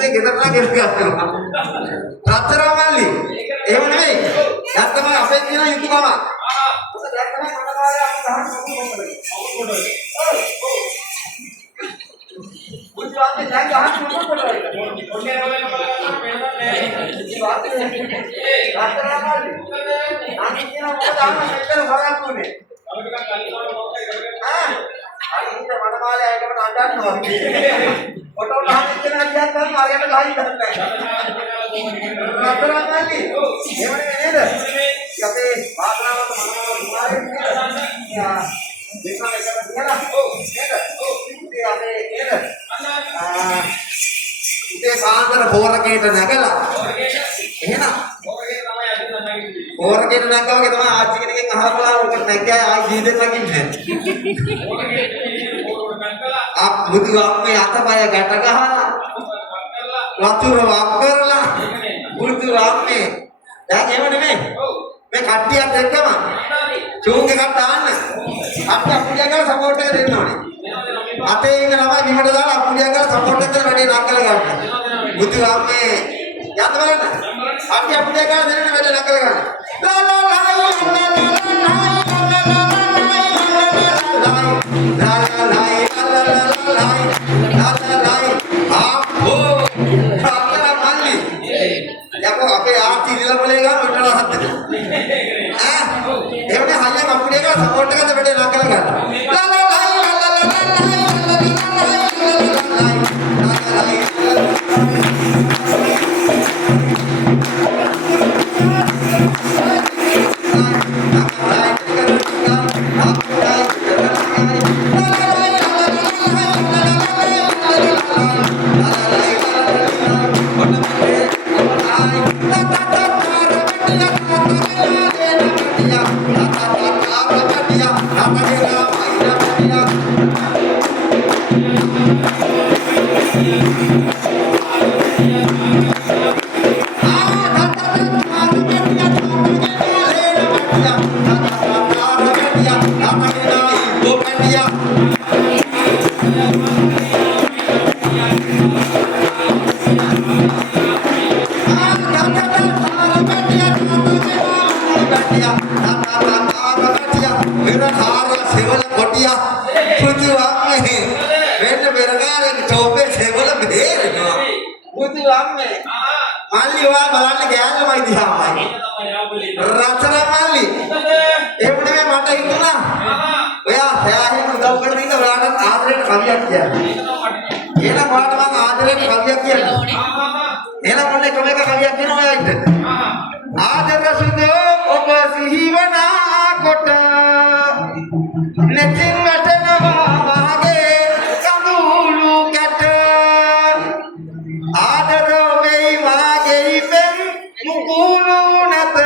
පුතේ ගෙදරට ගෙනගන්නවා. රත්තරන් මල්ලි. එහෙම නෙමෙයි. දැන් තමයි අපේ කියන යුතුයකම. මොකද දැන් තමයි මට කාලේ අපි ගහන්න මොකද? බුද්ධාත්මේ දැන් ගහන්න මොකද? ඔන්නේ රෝලේ බලන්න වෙනදන්නේ. ඒ වාක්‍යය රත්තරන් මල්ලි. අනිත් කියන මොකද ආන්න මෙච්චර හොරක් උනේ. අනිත් මනමාලේ අයකට අඬනවා. ඔතන ගහන්න කියන කියත් ගන්න අරයට ගහයි ගන්නෑ. රත්තරන් මල්ලි. එහෙම නේද? අපේ වාසනාවන්ත මනමාල දුමාරේ දෙකම එකට තියලා නේද? ඉතින් අපේ නේද? ඉතින් සාන්තර පෝරකේට නැගලා එහෙනම් පෝරකේට නැග්ගා වගේ තමයි ආච්චි කෙනකින් අහලා උකට නැග්ගා ආයි ජීවිතේ නැගින්නේ නැහැ. බුදු අපේ අතපය ගැට ගහලා වතුර වක් කරලා බුදු අපේ දැන් එහෙම නෙමෙයි මේ කට්ටියත් එක්කම චූන්ගේ කට දාන්න අපිට අපුඩියකට සපෝට් එක දෙන්න ඕනේ. අතේ ඉන්න ළමයි බිමට දාලා අපුඩියකට සපෝට් එක වැඩි නක්කල ගන්න. බුදු අපේ යන්න බලන්න. අපි අපුඩියකට දෙන්න වැඩි නක්කල ගන්න. ලා ලා ලා ලා අපේ ආර්ථික නිලවලේ ගාන විතර හත්තට එහෙමනේ හයිය කම්පැනි එක සපෝට් එකකට වැඩි නකල ගන්න. ලා ලා ලා මල්ලි ඔයා බලන්න ගෑල්ලමයි දිහාමයි. රත්තරන් මල්ලි. එහෙම නෙමෙයි මට හිතුණා. ඔයා සෑහෙන උදව් කරන ඉන්න ඔයාට ආදරේට කවියක් කියන්න. එහෙනම් ඔයාට මම ආදරේට කවියක් කියන්න. එහෙනම් මොන එකම එක කවියක් කියනවා ඔයා ඉන්න. ආදර සුදෝ ඔබ සිහිවන කොට නැතිව වටනවා වාගේ කඳුළු කැට ආදර වෙයි වාගේ පෙම් මුකුළු නැත